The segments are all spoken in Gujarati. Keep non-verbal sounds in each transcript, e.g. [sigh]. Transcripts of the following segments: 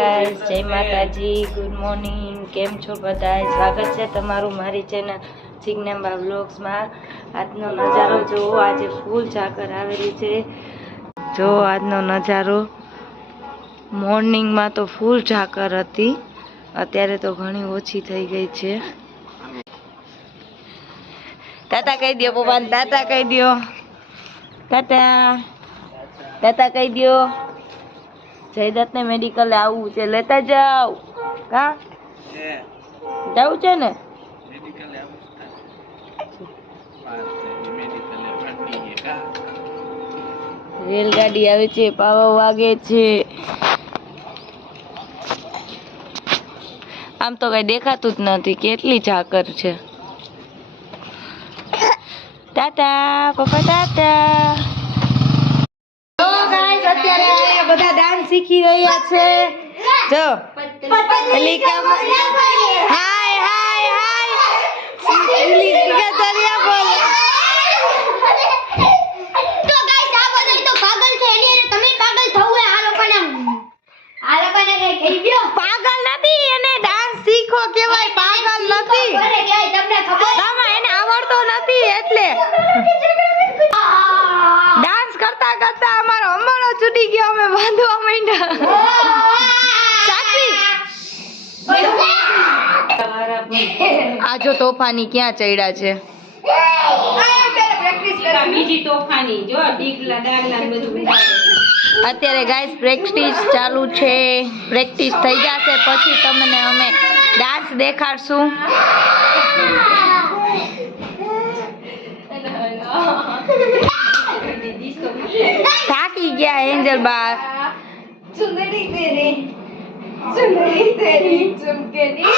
ગાઈસ જય માતાજી ગુડ મોર્નિંગ કેમ છો બધા સ્વાગત છે તમારું મારી ચેનલ સિગ્નેમ્બા બ્લોગ્સમાં આજનો નજારો જુઓ આજે ફૂલ ઝાકર આવેલી છે. જો આજનો નજારો મોર્નિંગમાં તો ફૂલ ઝાકર હતી. અત્યારે તો ઘણી ઓછી થઈ ગઈ છે. તાતા કહી દો પપ્પાને તાતા કહી દો તાતા તાતા કહી દો જયદત્તને મેડિકલે આવવું છે. લેતા જાઓ. હા જવું છે ને? રેલગાડી આવે છે, પાવા વાગે છે. આમ તો કઈ દેખાતું જ નથી. કેટલી ઝાકર છે. ટાટા, પપ્પા, ટાટા. અત્યારે બધા ડાન્સ શીખી રહ્યા છે. જો. અલીકા હાય હાય હાય અલીકા દરિયા બોલે તો ગાઈસ આ બધા તો પાગલ છે. એની હારે તમે પાગલ થવું હોય આ લોકોને આ લોકોને કઈ કહી દ્યો? પાગલ નથી એને ડાન્સ શીખો કેવાય પાગલ નથી. તમને ખબર? આમાં એને આવડતો નથી એટલે. ડાન્સ કરતા કરતા અમારો અંબાળો ગયા અમે બાંધવા માંડ્યા. સાચી આ જો તોફાની ક્યાં ચડ્યા છે? અત્યારે ગાઈસ પ્રેક્ટિસ ચાલુ છે. પ્રેક્ટિસ થઈ જશે પછી તમને અમે ડાન્સ દેખાડશું. ગયા એન્જલ બા ચુંદડી તેરી ચુંદડી તેરી ચમકેરી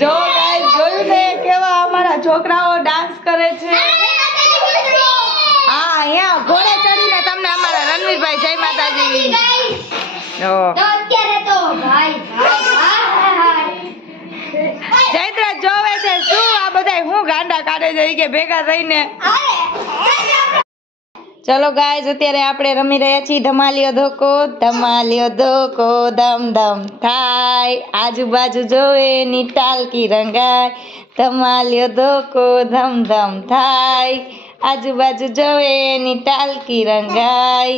જો ગાઈસ જોયું ને? કેવા અમારા છોકરાઓ ડાન્સ કરે છે. હા અહીંયા ઘોડે ચડીને તમને અમારા રણવીરભાઈ જય માતાજી. તો અત્યારે તો ભાઈ ચૈત્ર જોવે છે શું આ બધા હું ગાંડા કાઢે છે કે ભેગા થઈને. ચલો ગાય અત્યારે આપણે રમી રહ્યા છીએ ધમાલિયો ધોકો ધમાલિયો ધોકો ધમ ધમ થાય. આજુબાજુ જોવે ની ટાલકી રંગાય. ધમાલિયો ધોકો ધમ ધમ થાય. આજુબાજુ જોવે ની ટાલકી રંગાય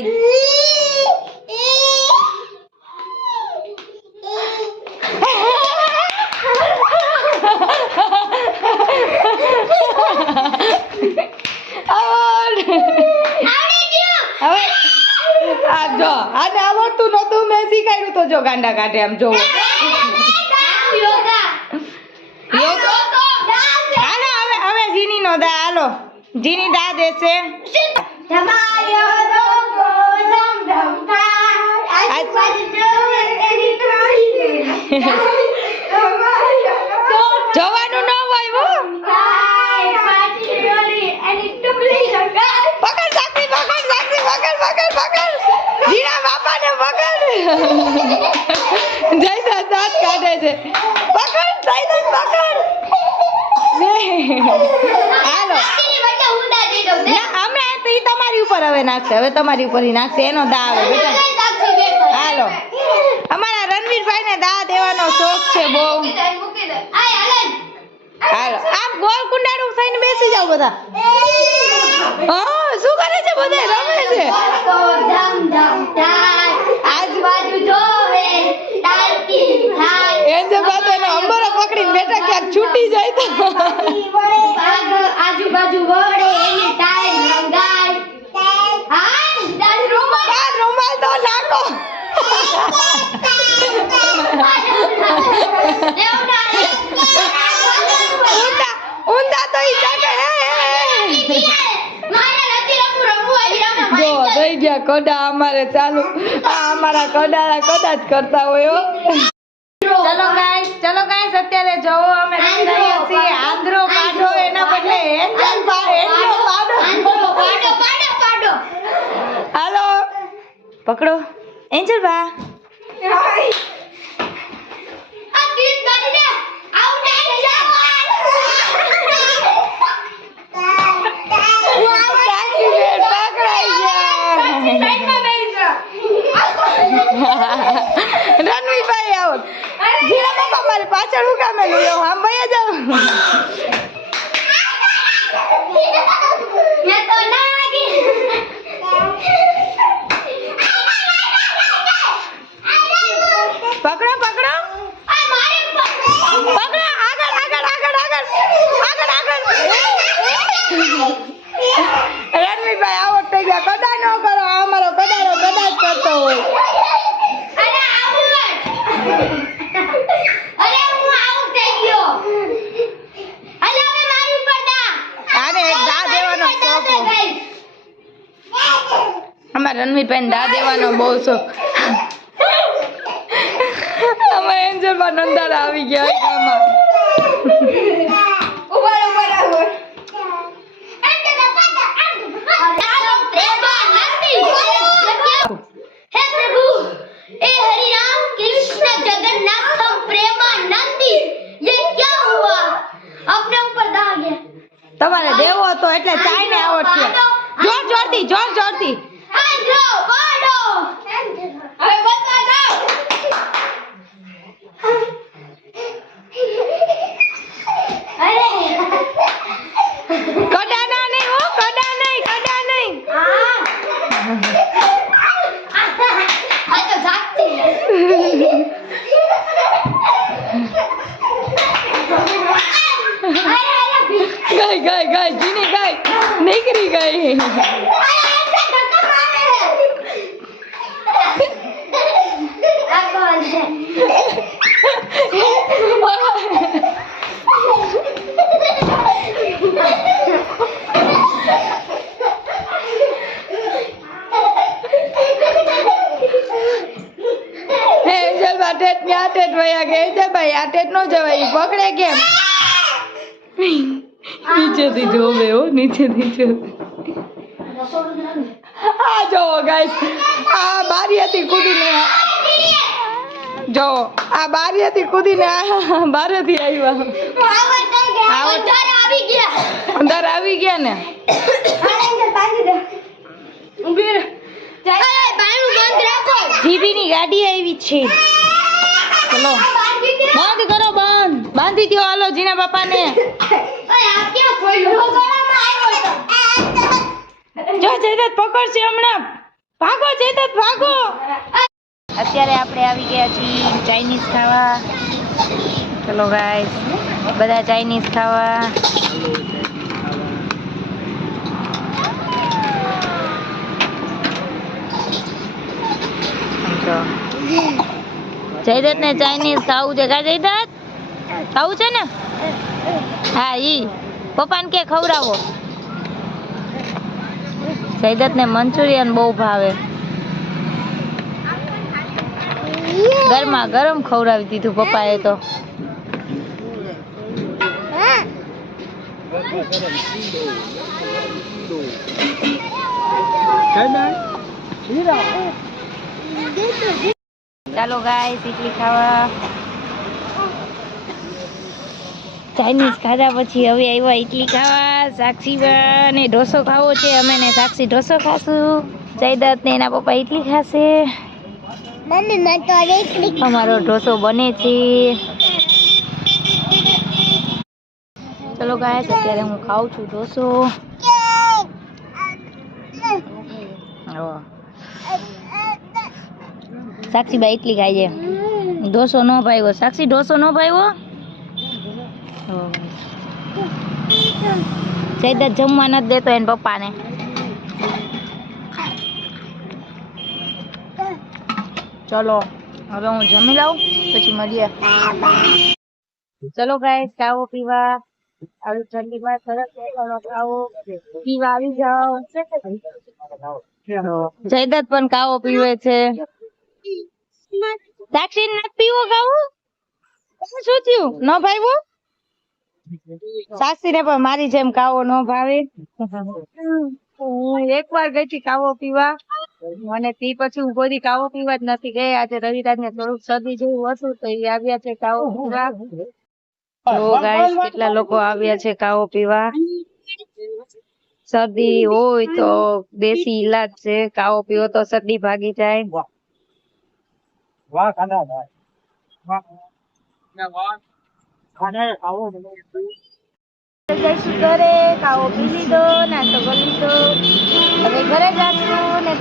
હવે આ જો આને આવડતું નતું મેં શીખાડ્યું તો જો ગાંડા કાઢે આમ જોવો હાલો હવે હવે જીની નો દા હાલો. જીની દા દેશે. જોવાનું ન હોય હો. પકડ સાક્ષી પકડ સાક્ષી પકડ પકડ પકડ જીના બાપાને પકડ જયદા દાંત કાઢે છે. પકડ જયદા પકડ હાલો. હમણાં તો ઈ તમારી ઉપર હવે નાખશે. હવે તમારી ઉપર ઈ નાખશે. એનો દા આવે બેટા. હાલો. અમારા રણવીરભાઈ ને દા દેવાનો શોખ છે બહુ. હાલો. આમ ગોળ કુંડાળું થઈને બેસી જાવ બધા. શું કરે છે બધા? રમે છે? આજુબાજુ જોવે તાલકી થાય એમ જે બાદ એનો અંબરો પકડીને બેઠા ક્યાંક છૂટી જાય તો. આજુબાજુ વળે એની ટાઈમ રંગાય. હા આ રૂમાલ તો નાખો ઊંધા તો ઈ જાગે હે. જો ગયા કડા અમારે ચાલુ. આ અમારા કડારા કડા જ કરતા હોય હો. ચલો ગાઈસ ચલો ગાઈસ અત્યારે જોવો અમે રમી રહ્યા છીએ. આંધ્રો પાડો એના બદલે એન્જલ પાડો પાડો. પાડો. હાલો. પકડો. એન્જલ બા. ચડું કામે લઈ આવો હા ભાઈ જાવ રણવીરભાઈ બહુ શોખ. [laughs] આમાં એન્જલમાં નંદારા આવી ગયા આમાં ગઈ ગાય ગાય જીની ગાય નીકળી ગઈ. હે એન્જલમાં ટેટ ને આ ટેટ વયા ગયા છે ભાઈ આ ટેટ નો જવાય પકડે કેમ? નીચેથી જોવે હો, નીચેથી જોવે. આ જો ગાઈસ આ બારીએથી કૂદીને જો આ બારીએથી કૂદીને બારેથી આવ્યા. અંદર આવી ગયા ને. જીબીની ગાડી આવી છે. ચલો. બંધ કરો, બંધ. બાંધી દો હાલો, જીના બાપાને. જો અત્યારે આપણે આવી ગયા છીએ ચાઇનીઝ ખાવા. ચલો ગાય બધા ચાઇનીઝ ખાવા. જયદત ને ચાઇનીઝ ખાવું છે. કા જયદત ખાવું છે ને? હા, ઈ. પપ્પાને કે ખવડાવો. જયદત્ત ને મંચુરિયન બહુ ભાવે. ગરમા ગરમ ખવડાવી દીધું પપ્પાએ તો. ચાલો ગાય ટીકલી ખાવા. ચાઇનીઝ ખાધા પછી હવે આવ્યા ઇડલી ખાવા સાક્ષી ને ઢોસો ખાવો છે અમે ને સાક્ષી ઢોસો ખાશું. જયદત્ત ને એના પપ્પા ઇડલી ખાશે. અમારો ઢોસો બને છે. ચલો ગાય અત્યારે હું ખાઉં છું ઢોસો. હો. સાક્ષીબાઈ ઇડલી ખાઈ છે. ઢોસો નો ભાવ્યો. સાક્ષી ઢોસો નો ભાવ્યો? જયદત્ત જમવા નથી દેતો એને પપ્પાને. ચલો, હવે હું જમી લઉં, પછી મળીએ. ચલો ગાય ખાવો પીવા. આવી ઠંડીમાં સરસ ખાવો પીવા આવી જાઓ. જયદત્ત પણ કાવો પીવે છે. સાક્ષી નથી પીવો કાવો શું થયું? ન ભાવ્યો? સાક્ષી ને પણ મારી જેમ કાવો ન ભાવે. હું એક વાર ગઈ હતી કાવો પીવા. અને તે પછી હું કોઈ કાવો પીવા જ નથી ગઈ. આજે રવિરાજ ને થોડુંક શરદી જેવું હતું તો એ આવ્યા છે કાવો પીવા. તો ગાઈસ, કેટલા લોકો આવ્યા છે કાવો પીવા. શરદી હોય તો દેશી ઈલાજ છે. કાવો પીવો તો શરદી ભાગી જાય. વાહ. કાંદા વાહ. ખાવો ઘરે, કાવો પી ઘરે ઘરે જઈને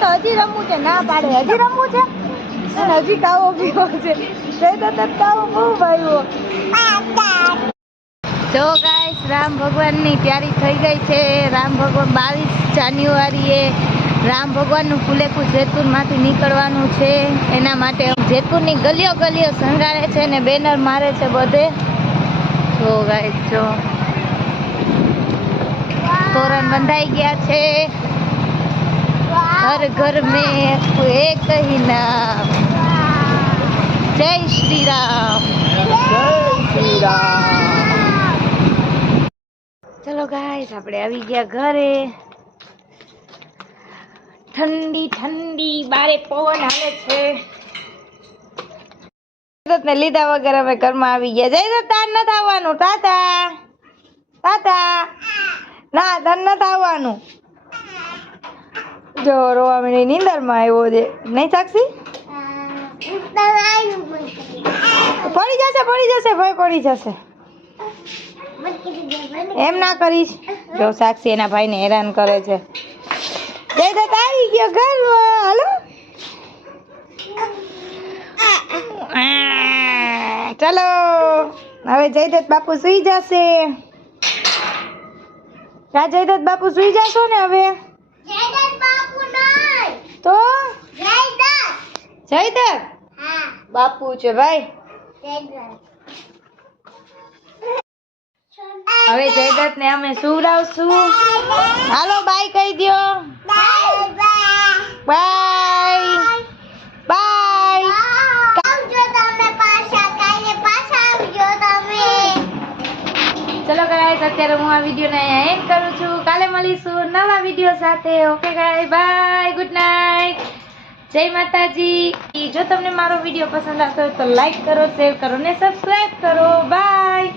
તો હજી રમવું છે. ના પાડે, હજી રમવું છે? હજી કાવો પીવો છે. તો કાવો બહુ ભાઈઓ. જો ગાઈસ રામ ભગવાનની તૈયારી થઈ ગઈ છે. રામ ભગવાન બાવીસ જાન્યુઆરીએ રામ ભગવાનનું ફુલેકું જેતપુરમાંથી નીકળવાનું છે. એના માટે જેતપુરની ગલીઓ ગલીઓ શણગારે છે ને બેનર મારે છે બધે. જો ગાય જો. તોરણ બંધાઈ ગયા છે. હર ઘર મેં એક કહી નામ. જય શ્રી રામ જય શ્રી રામ ચલો ગાઈસ આપણે આવી ગયા ઘરે. ઠંડી ઠંડી, બારે પવન હાલે છે. ને લીધા વગર અમે ઘરમાં આવી ગયા. દત્ત, તાર નથી આવવાનું. તાતા તાતા. ના, તાર નથી આવવાનું. જો રોવામણી નીંદરમાં આવ્યો છે. નહીં સાક્ષી? પડી જશે પડી જશે ભાઈ પડી જશે. એમ ના કરીશ. જો, સાક્ષી એના ભાઈને હેરાન કરે છે. જય દત્ત આવી ગયો ઘરમાં હાલો. ચલો. હવે જયદત્ત બાપુ સુઈ જશે. કા જયદત્ત બાપુ સુઈ જશો ને હવે? તો? જયદત્ત. બાપુ છે ભાઈ. હવે જયદત્ત ને અમે સુવડાવશું. હાલો બાય કહી દ્યો બાય બાય ચલો ગાઈસ અત્યારે હું આ વિડીયોને અહીંયા એન્ડ કરું છું કાલે મળીશું નવા વીડિયો સાથે. Okay guys bye good night જય માતાજી. જો તમને મારો વીડિયો પસંદ આવતો હોય તો લાઈક કરો શેર કરો ને સબસ્ક્રાઇબ કરો. બાય